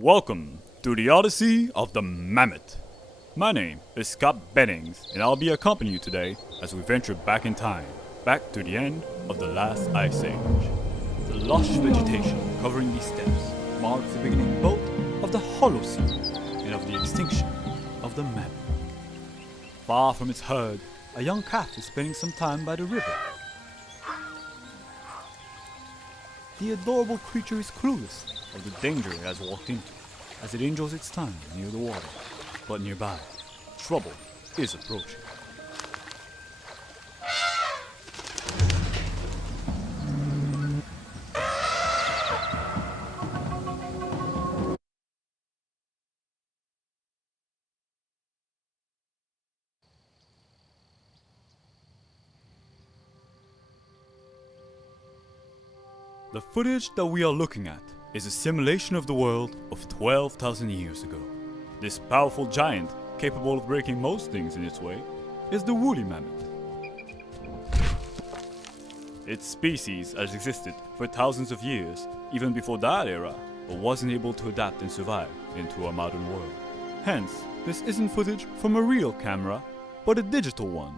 Welcome to the Odyssey of the Mammoth. My name is Scott Bennings, and I'll be accompanying you today as we venture back in time, back to the end of the last ice age. The lush vegetation covering these steppes marks the beginning both of the Holocene and of the extinction of the mammoth. Far from its herd, a young calf is spending some time by the river. The adorable creature is clueless of the danger it has walked into, as it enjoys its time near the water. But nearby, trouble is approaching. The footage that we are looking at is a simulation of the world of 12,000 years ago. This powerful giant, capable of breaking most things in its way, is the woolly mammoth. Its species has existed for thousands of years, even before that era, but wasn't able to adapt and survive into our modern world. Hence, this isn't footage from a real camera, but a digital one,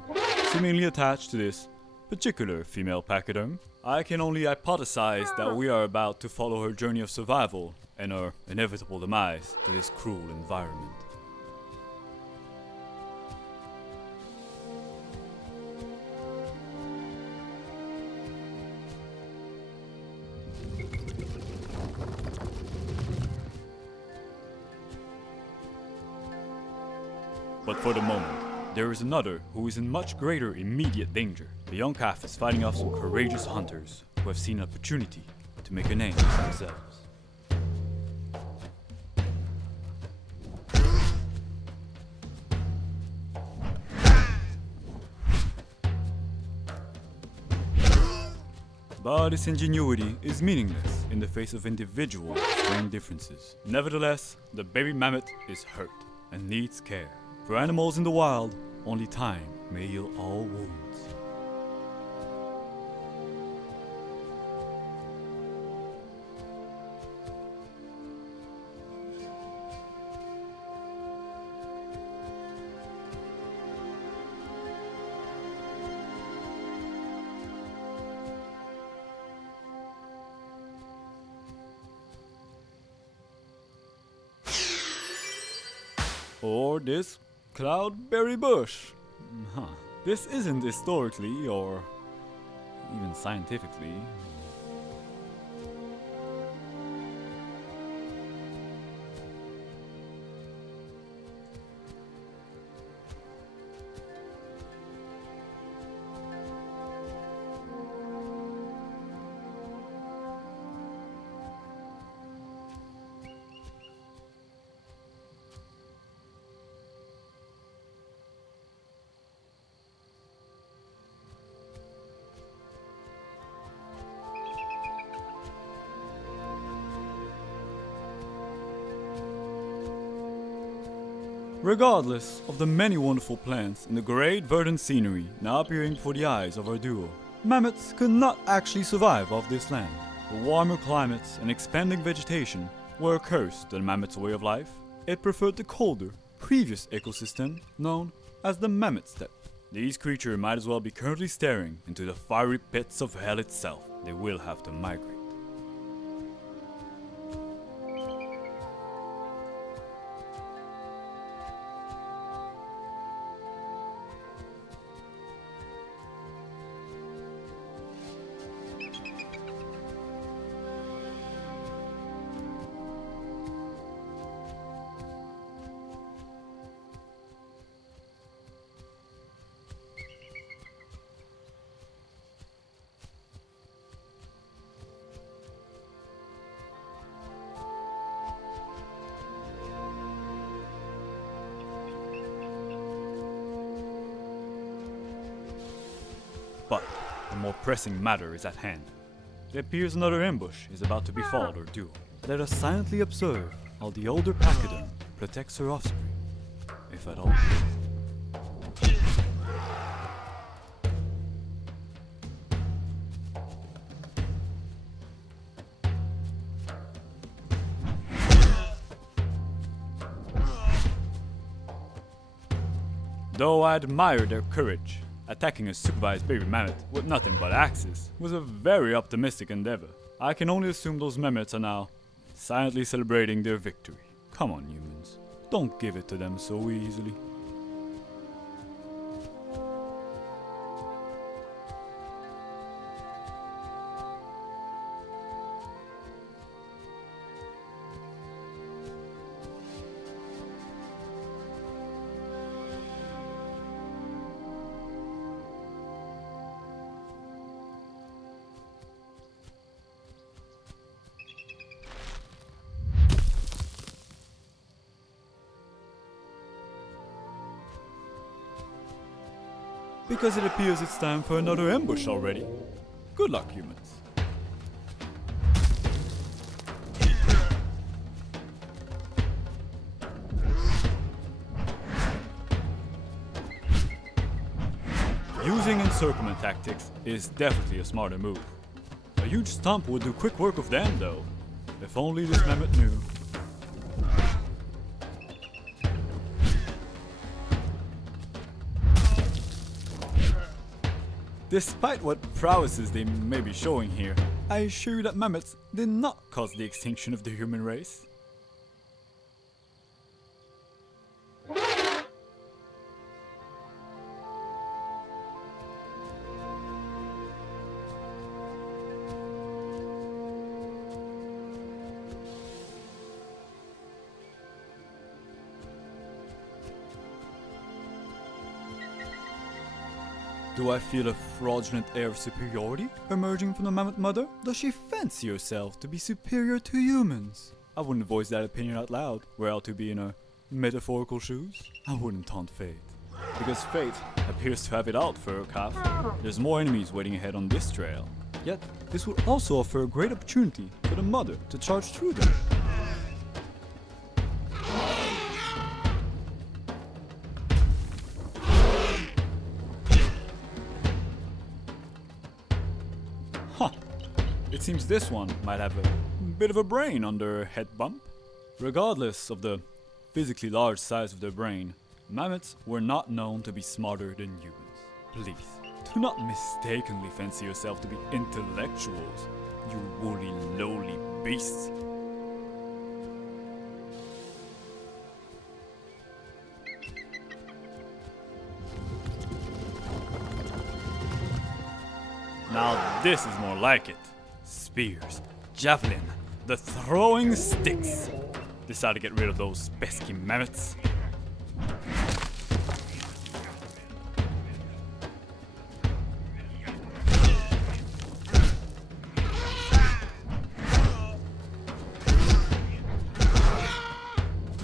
seemingly attached to this particular female pachyderm. I can only hypothesize that we are about to follow her journey of survival and her inevitable demise to this cruel environment. But for the moment, there is another who is in much greater immediate danger. The young calf is fighting off some courageous hunters who have seen an opportunity to make a name for themselves. But its ingenuity is meaningless in the face of individual strong differences. Nevertheless, the baby mammoth is hurt and needs care. For animals in the wild, only time may heal all wounds. Or this cloudberry bush. This isn't historically or even scientifically. Regardless of the many wonderful plants and the great verdant scenery now appearing before the eyes of our duo, mammoths could not actually survive off this land. The warmer climates and expanding vegetation were a curse to the mammoth's way of life. It preferred the colder, previous ecosystem known as the mammoth steppe. These creatures might as well be currently staring into the fiery pits of hell itself. They will have to migrate. But a more pressing matter is at hand. It appears another ambush is about to befall our duo. Let us silently observe how the older pachyderm protects her offspring, if at all. Though I admire their courage, attacking a supervised baby mammoth with nothing but axes was a very optimistic endeavor. I can only assume those mammoths are now silently celebrating their victory. Come on, humans. Don't give it to them so easily. Because it appears it's time for another ambush already. Good luck, humans. Using encirclement tactics is definitely a smarter move. A huge stomp would do quick work of them though. If only this mammoth knew. Despite what prowesses they may be showing here, I assure you that mammoths did not cause the extinction of the human race. Do I feel a fraudulent air of superiority emerging from the mammoth mother? Does she fancy herself to be superior to humans? I wouldn't voice that opinion out loud, were I to be in her metaphorical shoes. I wouldn't taunt fate. Because fate appears to have it out for her calf. There's more enemies waiting ahead on this trail. Yet, this would also offer a great opportunity for the mother to charge through them. Huh. It seems this one might have a bit of a brain under her head bump. Regardless of the physically large size of their brain, mammoths were not known to be smarter than humans. Please, do not mistakenly fancy yourself to be intellectuals, you woolly, lowly beasts. Now this is more like it. Spears, javelin, the throwing sticks. Decide to get rid of those pesky mammoths.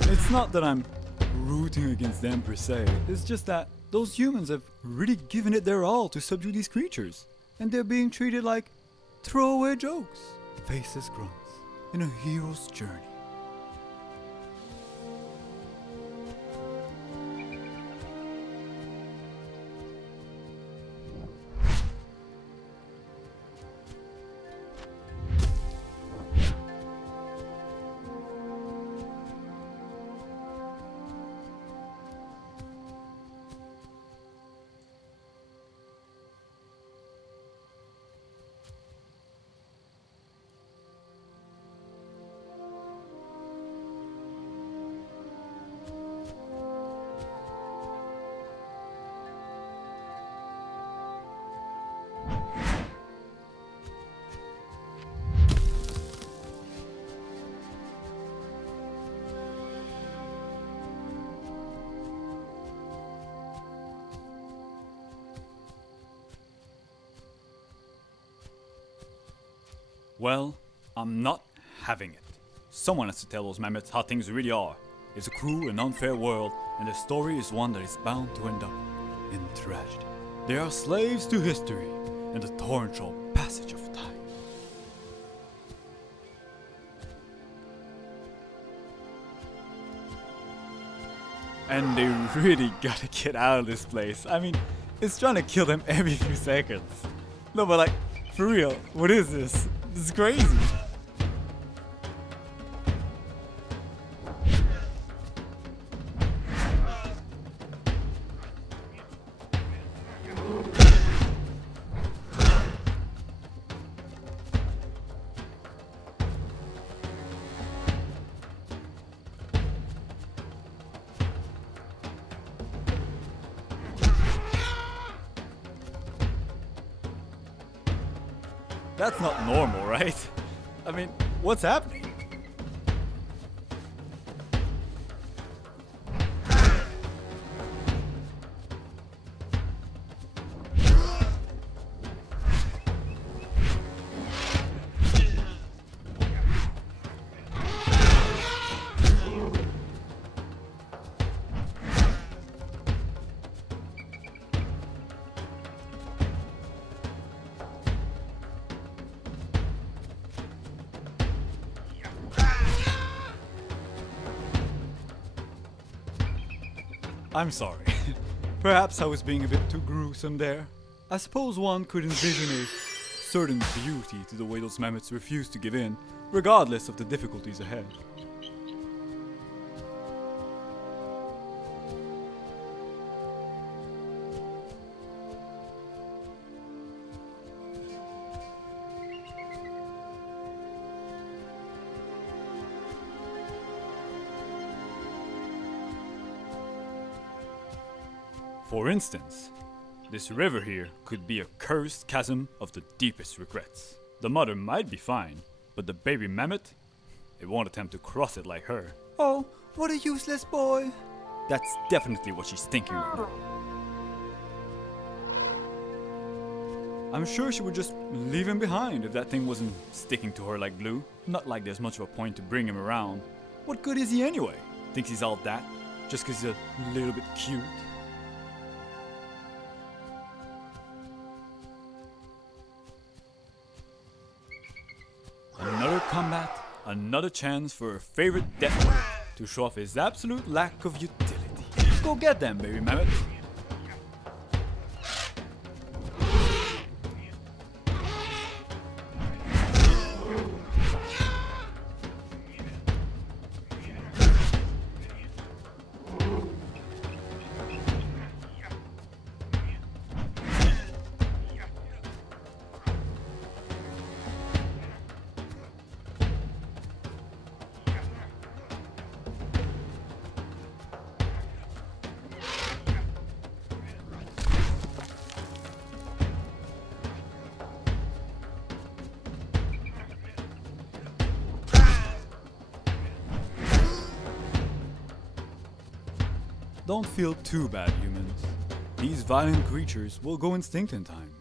It's not that I'm rooting against them per se, it's just that those humans have really given it their all to subdue these creatures, and they're being treated like throwaway jokes, faceless grunts in a hero's journey. Well, I'm not having it. Someone has to tell those mammoths how things really are. It's a cruel and unfair world, and the story is one that is bound to end up in tragedy. They are slaves to history and the torrential passage of time. And they really gotta get out of this place. I mean, it's trying to kill them every few seconds. No, but like, for real, what is this? This is crazy. That's not normal, right? I mean, what's happening? I'm sorry. Perhaps I was being a bit too gruesome there. I suppose one could envision a certain beauty to the way those mammoths refuse to give in, regardless of the difficulties ahead. For instance, this river here could be a cursed chasm of the deepest regrets. The mother might be fine, but the baby mammoth, it won't attempt to cross it like her. Oh, what a useless boy! That's definitely what she's thinking right now. I'm sure she would just leave him behind if that thing wasn't sticking to her like glue. Not like there's much of a point to bring him around. What good is he anyway? Thinks he's all that, just 'cause he's a little bit cute. Another combat, another chance for a favorite death to show off his absolute lack of utility. Go get them, baby mammoth. Don't feel too bad, humans. These violent creatures will go extinct in time.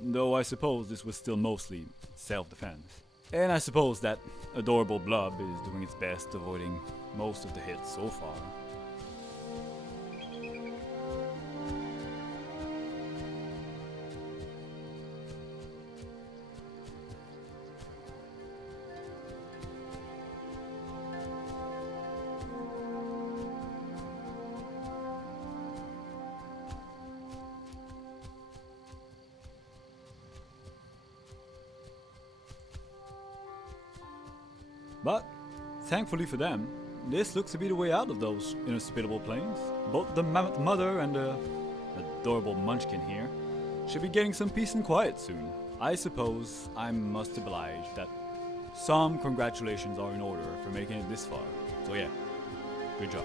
Though I suppose this was still mostly self-defense. And I suppose that adorable blob is doing its best, avoiding most of the hits so far. But, thankfully for them, this looks to be the way out of those inhospitable plains. Both the mammoth mother and the adorable munchkin here should be getting some peace and quiet soon. I suppose I must oblige that some congratulations are in order for making it this far. So yeah, good job.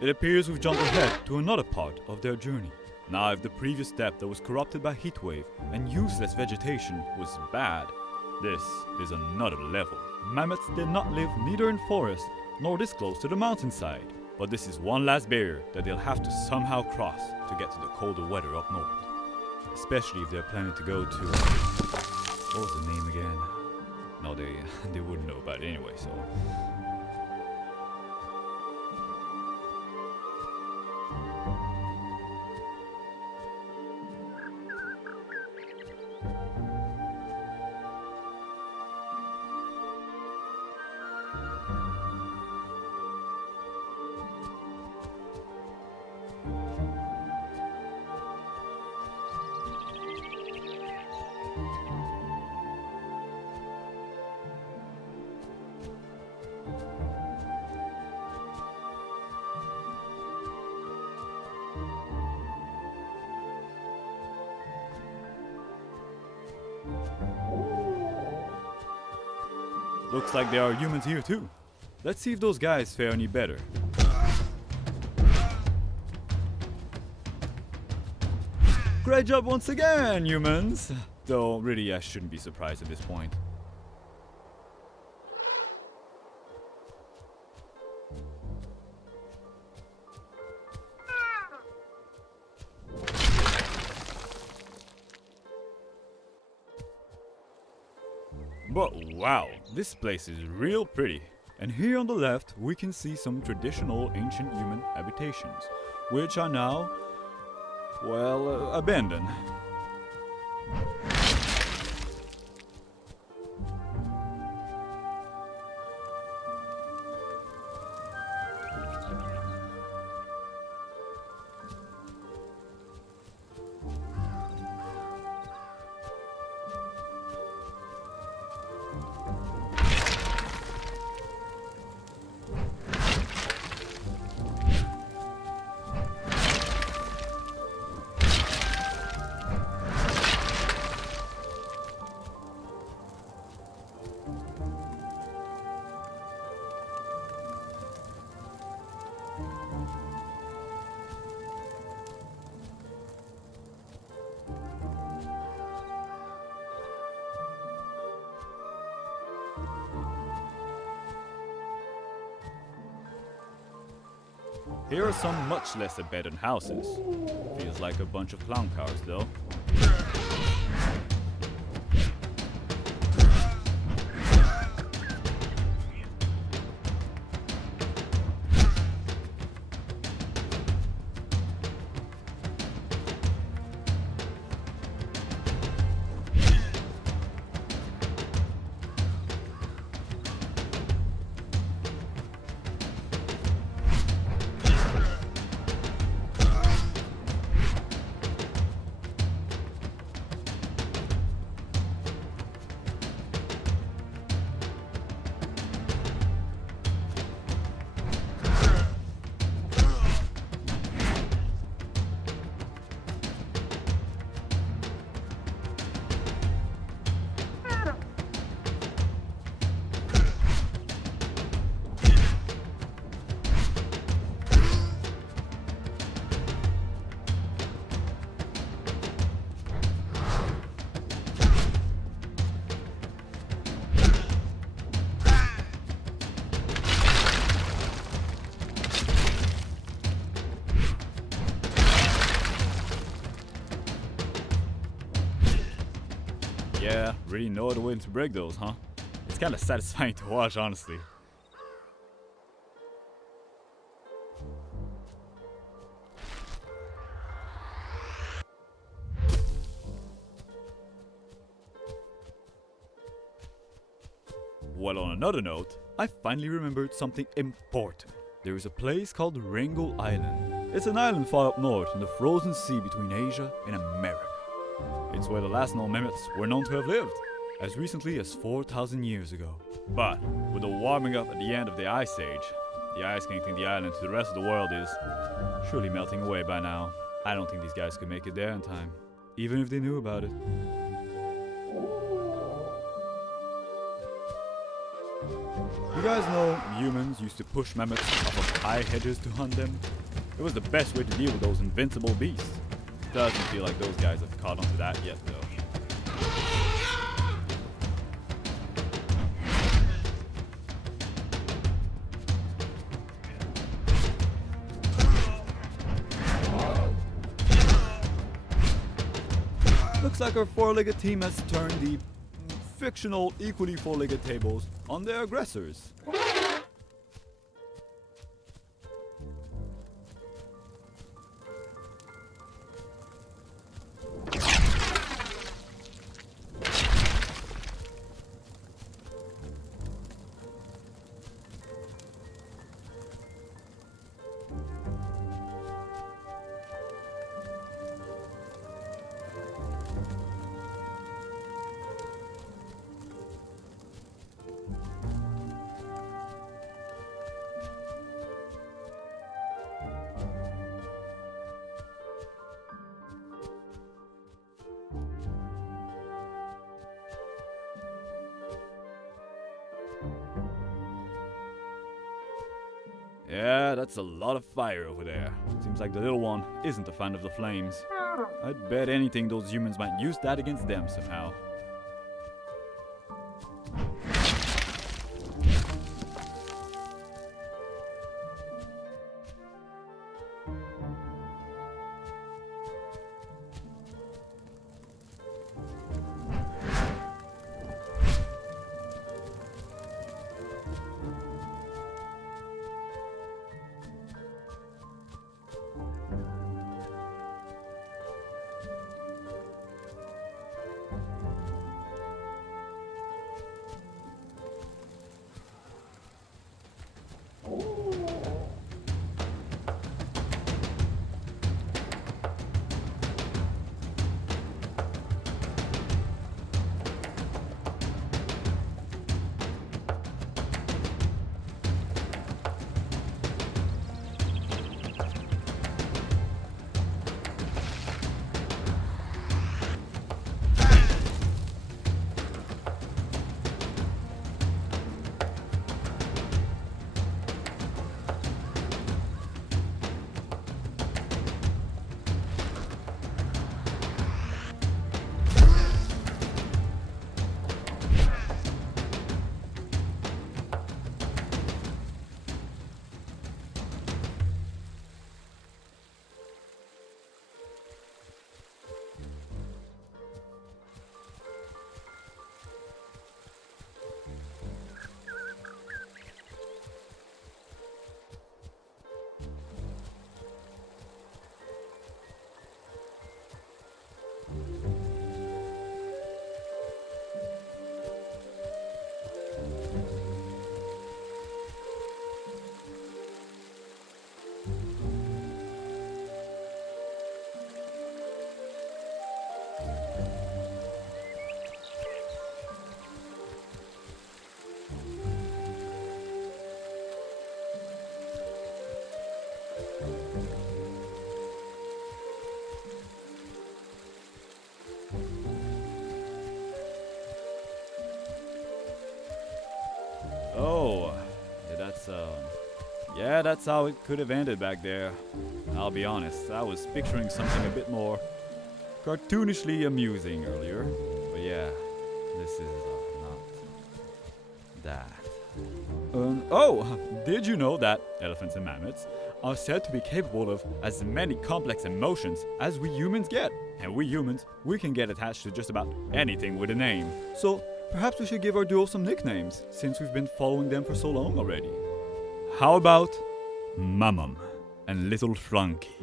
It appears we've jumped ahead to another part of their journey. Now, if the previous step that was corrupted by heatwave and useless vegetation was bad, This is another level. Mammoths did not live neither in forest nor this close to the mountainside. But this is one last barrier that they'll have to somehow cross to get to the colder weather up north. Especially if they're planning to go to... what was the name again? No, they wouldn't know about it anyway, so... Looks like there are humans here too. Let's see if those guys fare any better. Great job once again, humans! Though really I shouldn't be surprised at this point. But wow, this place is real pretty. And here on the left we can see some traditional ancient human habitations, which are now, well, abandoned. Here are some much less abandoned houses. Feels like a bunch of clown cars though. Yeah, really no other way to break those, huh? It's kinda satisfying to watch, honestly. Well, on another note, I finally remembered something important. There is a place called Wrangel Island. It's an island far up north in the frozen sea between Asia and America. It's where the last known mammoths were known to have lived, as recently as 4,000 years ago. But with the warming up at the end of the Ice Age, the ice connecting the island to the rest of the world is surely melting away by now. I don't think these guys could make it there in time, even if they knew about it. You guys know humans used to push mammoths off of high hedges to hunt them? It was the best way to deal with those invincible beasts. Doesn't feel like those guys have caught on to that yet though. Looks like our four-legged team has turned the fictional equally four-legged tables on their aggressors. Yeah, that's a lot of fire over there. Seems like the little one isn't a fan of the flames. I'd bet anything those humans might use that against them somehow. Oh, yeah, that's how it could have ended back there. I'll be honest, I was picturing something a bit more cartoonishly amusing earlier. But yeah, this is not that. Oh, did you know that elephants and mammoths are said to be capable of as many complex emotions as we humans get? And we humans, we can get attached to just about anything with a name. So perhaps we should give our duo some nicknames, since we've been following them for so long already. How about Mammoth and Little Frankie?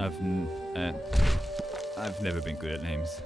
I've never been good at names.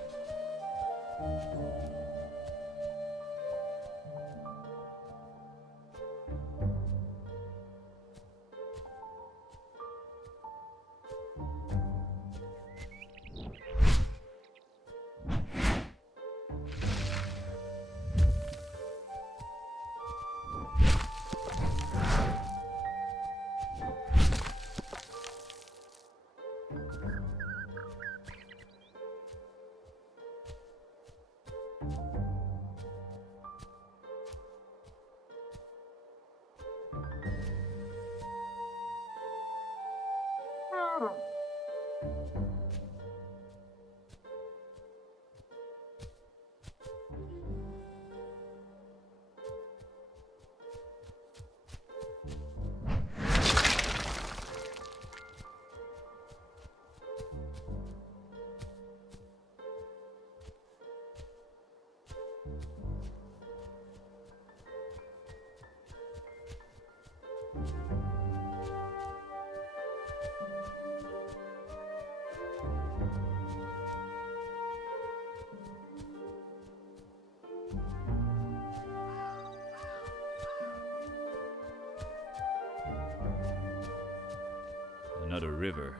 another river.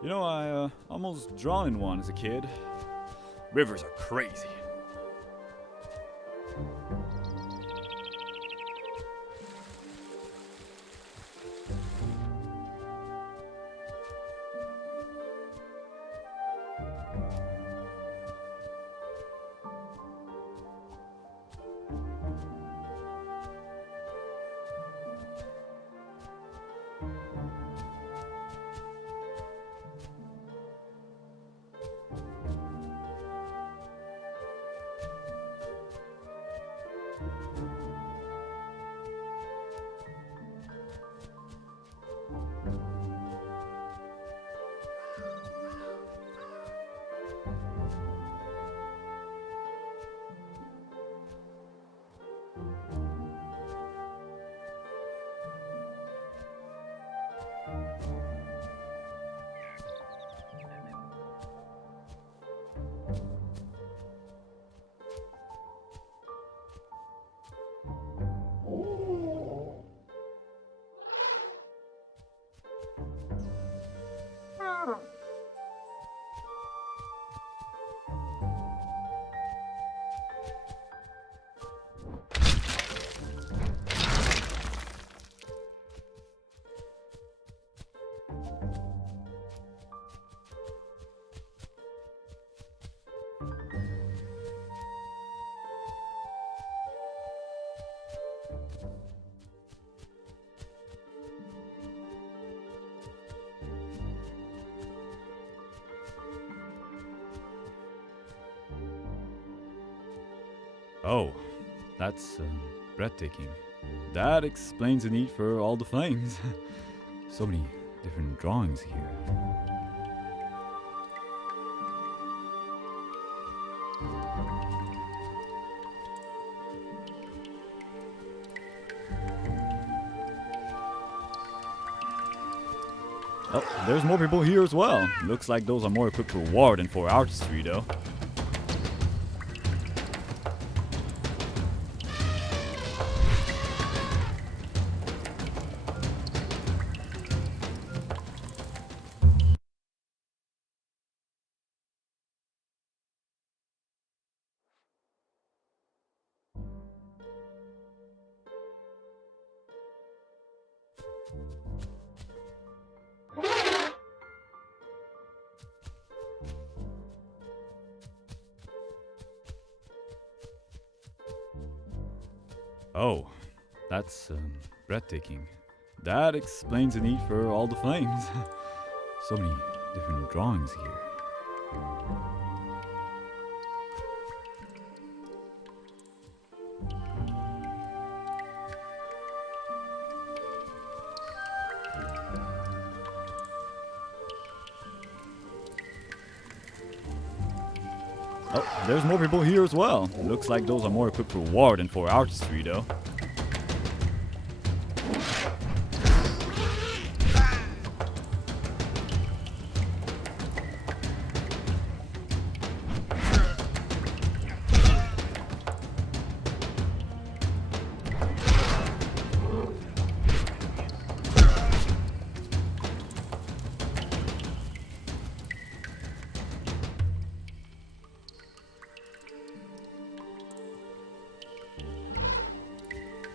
You know, I almost drowned in one as a kid. Rivers are crazy. Oh, that's breathtaking. That explains the need for all the flames. So many different drawings here. Oh, there's more people here as well. Looks like those are more equipped for war than for artistry, though. Oh, that's breathtaking. That explains the need for all the flames. So many different drawings here. Oh, there's more people here as well. Looks like those are more equipped for war than for artistry, though.